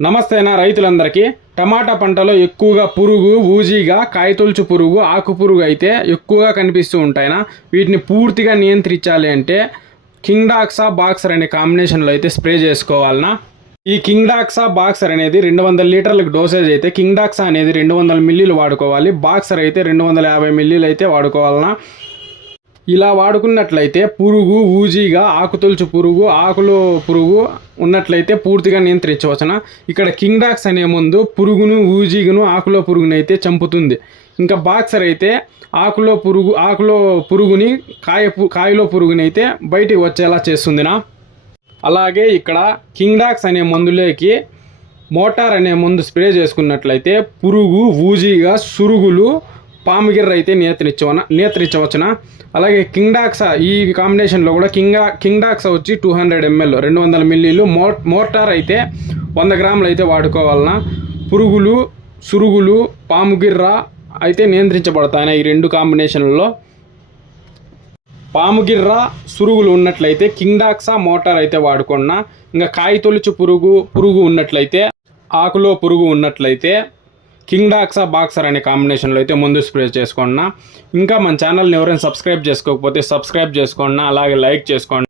నమస్తేనా రైతులందరికీ. టమాటా పంటలో ఎక్కువగా పురుగు ఊజీగా కాయతొలుచు పురుగు ఆకు పురుగు అయితే ఎక్కువగా కనిపిస్తూ ఉంటాయినా వీటిని పూర్తిగా నియంత్రించాలి అంటే కింగ్డాక్సా బాక్సర్ అనే కాంబినేషన్లో అయితే స్ప్రే చేసుకోవాలనా ఈ కింగ్డాక్సా బాక్సర్ అనేది రెండు వందల లీటర్లకు డోసేజ్ అయితే కింగ్డాక్సా అనేది రెండు వందల మిల్లీలు వాడుకోవాలి. బాక్సర్ అయితే రెండు వందల యాభై మిల్లీలు అయితే వాడుకోవాలనా ఇలా వాడుకున్నట్లయితే పురుగు ఊజీగా ఆకుతొలుచు పురుగు ఆకులో పురుగు ఉన్నట్లయితే పూర్తిగా నియంత్రించవచ్చున? ఇక్కడ కింగ్డాక్స్ అనే ముందు పురుగును ఊజీగును ఆకులో పురుగుని అయితే చంపుతుంది. ఇంకా బాక్సర్ అయితే ఆకులో పురుగు ఆకులో పురుగుని కాయ కాయలో పురుగుని అయితే బయటికి వచ్చేలా చేస్తుందినా? అలాగే ఇక్కడ కింగ్డాక్స్ అనే మందులోకి మోటార్ అనే మందు స్ప్రే చేసుకున్నట్లయితే పురుగు ఊజీగా సురుగులు పాముగిర్ర అయితే నియంత్రించవన నియంత్రించవచ్చున అలాగే కింగ్డాక్సా ఈ కాంబినేషన్లో కూడా కింగా కింగ్డాక్సా వచ్చి టూ హండ్రెడ్ ఎంఎల్ రెండు వందల మిల్లీలు మో మోటార్ అయితే వంద గ్రాములు అయితే వాడుకోవాలన పురుగులు సురుగులు పాముగిర్ర అయితే నియంత్రించబడతాయి ఈ రెండు కాంబినేషన్లలో పాముగిర్ర సురుగులు ఉన్నట్లయితే కింగ్డాక్సా మోటార్ అయితే వాడుకున్నా. ఇంకా కాయ తొలుచు పురుగు పురుగు ఉన్నట్లయితే ఆకులో పురుగు ఉన్నట్లయితే కింగ్డాక్సా బాక్సర్ అనే కాంబినేషన్లో అయితే ముందు స్ప్రే చేసుకున్నా. ఇంకా మన ఛానల్ని ఎవరైనా సబ్స్క్రైబ్ చేసుకోకపోతే సబ్స్క్రైబ్ చేసుకోండి. అలాగే లైక్ చేసుకోండి.